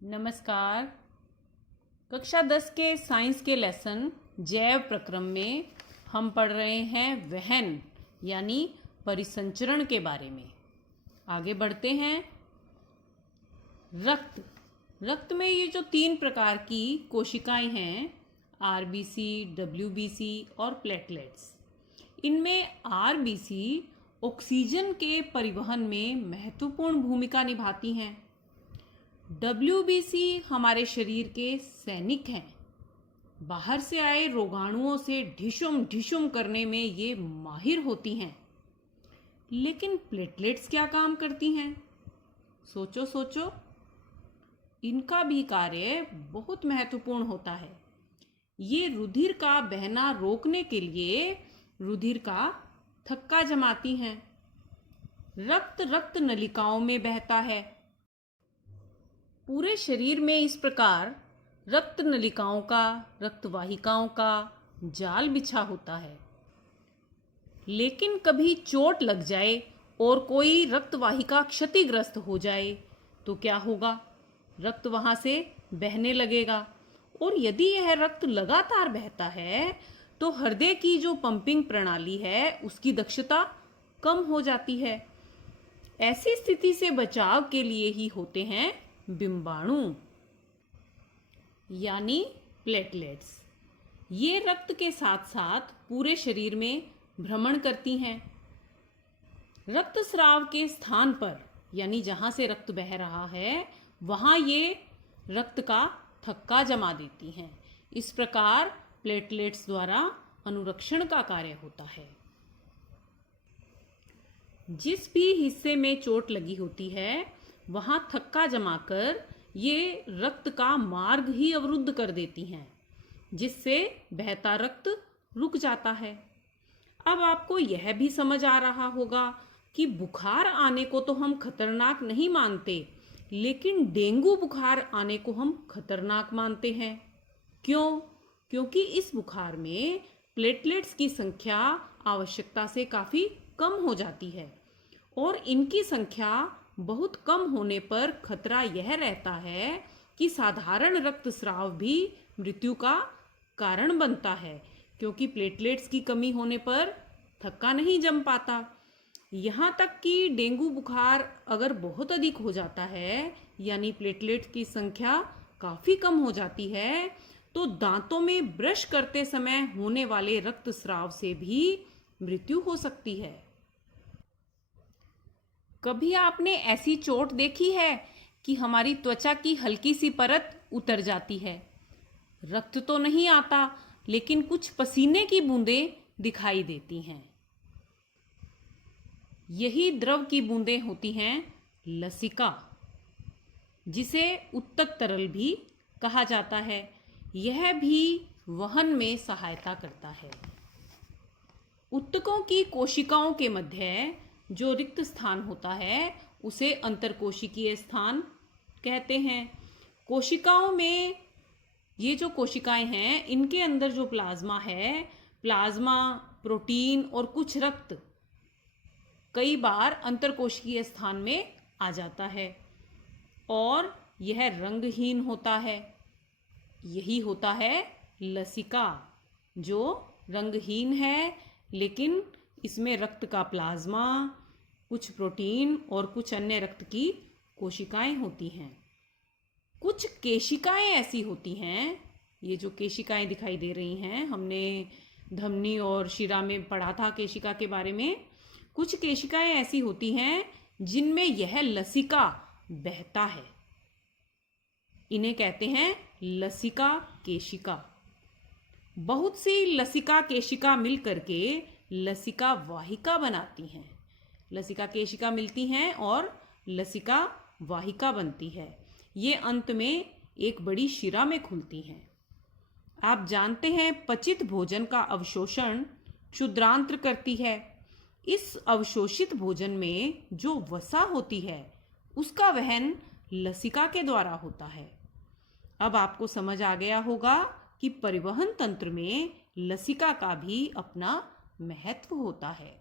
नमस्कार। कक्षा 10 के साइंस के लेसन जैव प्रक्रम में हम पढ़ रहे हैं वहन यानी परिसंचरण के बारे में। आगे बढ़ते हैं। रक्त में ये जो 3 प्रकार की कोशिकाएं हैं, आरबीसी, डब्ल्यूबीसी और प्लेटलेट्स, इनमें आरबीसी ऑक्सीजन के परिवहन में महत्वपूर्ण भूमिका निभाती हैं। डब्ल्यूबीसी हमारे शरीर के सैनिक हैं। बाहर से आए रोगाणुओं से ढिशुम करने में ये माहिर होती हैं। लेकिन प्लेटलेट्स क्या काम करती हैं? सोचो। इनका भी कार्य बहुत महत्वपूर्ण होता है। ये रुधिर का बहना रोकने के लिए रुधिर का थक्का जमाती हैं। रक्त नलिकाओं में बहता है। पूरे शरीर में इस प्रकार रक्त नलिकाओं का, रक्तवाहिकाओं का जाल बिछा होता है। लेकिन कभी चोट लग जाए और कोई रक्तवाहिका क्षतिग्रस्त हो जाए तो क्या होगा? रक्त वहां से बहने लगेगा और यदि यह रक्त लगातार बहता है तो हृदय की जो पंपिंग प्रणाली है उसकी दक्षता कम हो जाती है। ऐसी स्थिति से बचाव के लिए ही होते हैं बिंबाणु यानी प्लेटलेट्स। ये रक्त के साथ साथ पूरे शरीर में भ्रमण करती हैं। रक्तस्राव के स्थान पर यानी जहां से रक्त बह रहा है वहां ये रक्त का थक्का जमा देती हैं। इस प्रकार प्लेटलेट्स द्वारा अनुरक्षण का कार्य होता है। जिस भी हिस्से में चोट लगी होती है वहां थक्का जमाकर ये रक्त का मार्ग ही अवरुद्ध कर देती हैं, जिससे बहता रक्त रुक जाता है। अब आपको यह भी समझ आ रहा होगा कि बुखार आने को तो हम खतरनाक नहीं मानते, लेकिन डेंगू बुखार आने को हम खतरनाक मानते हैं। क्यों? क्योंकि इस बुखार में प्लेटलेट्स की संख्या आवश्यकता से काफ़ी कम हो जाती है और इनकी संख्या बहुत कम होने पर खतरा यह रहता है कि साधारण रक्तस्राव भी मृत्यु का कारण बनता है, क्योंकि प्लेटलेट्स की कमी होने पर थक्का नहीं जम पाता। यहाँ तक कि डेंगू बुखार अगर बहुत अधिक हो जाता है यानी प्लेटलेट्स की संख्या काफ़ी कम हो जाती है तो दांतों में ब्रश करते समय होने वाले रक्तस्राव से भी मृत्यु हो सकती है। कभी आपने ऐसी चोट देखी है कि हमारी त्वचा की हल्की सी परत उतर जाती है? रक्त तो नहीं आता लेकिन कुछ पसीने की बूंदें दिखाई देती हैं। यही द्रव की बूंदें होती हैं लसिका, जिसे उत्तक तरल भी कहा जाता है। यह भी वहन में सहायता करता है। उत्तकों की कोशिकाओं के मध्य जो रिक्त स्थान होता है उसे अंतरकोशिकीय स्थान कहते हैं। कोशिकाओं में ये जो कोशिकाएं हैं इनके अंदर जो प्लाज्मा है, प्लाज्मा, प्रोटीन और कुछ रक्त कई बार अंतरकोशिकीय स्थान में आ जाता है और यह रंगहीन होता है। यही होता है लसिका, जो रंगहीन है लेकिन इसमें रक्त का प्लाज्मा, कुछ प्रोटीन और कुछ अन्य रक्त की कोशिकाएं होती हैं। कुछ केशिकाएं ऐसी होती हैं, ये जो केशिकाएं दिखाई दे रही हैं, हमने धमनी और शिरा में पढ़ा था केशिका के बारे में। कुछ केशिकाएं ऐसी होती हैं जिनमें यह लसिका बहता है। इन्हें कहते हैं लसिका केशिका। बहुत सी लसिका केशिका मिल करके लसिका वाहिका बनाती हैं। लसिका केशिका मिलती हैं और लसिका वाहिका बनती है। ये अंत में एक बड़ी शिरा में खुलती हैं। आप जानते हैं पचित भोजन का अवशोषण क्षुद्रांत्र करती है। इस अवशोषित भोजन में जो वसा होती है उसका वहन लसिका के द्वारा होता है। अब आपको समझ आ गया होगा कि परिवहन तंत्र में लसिका का भी अपना महत्व होता है।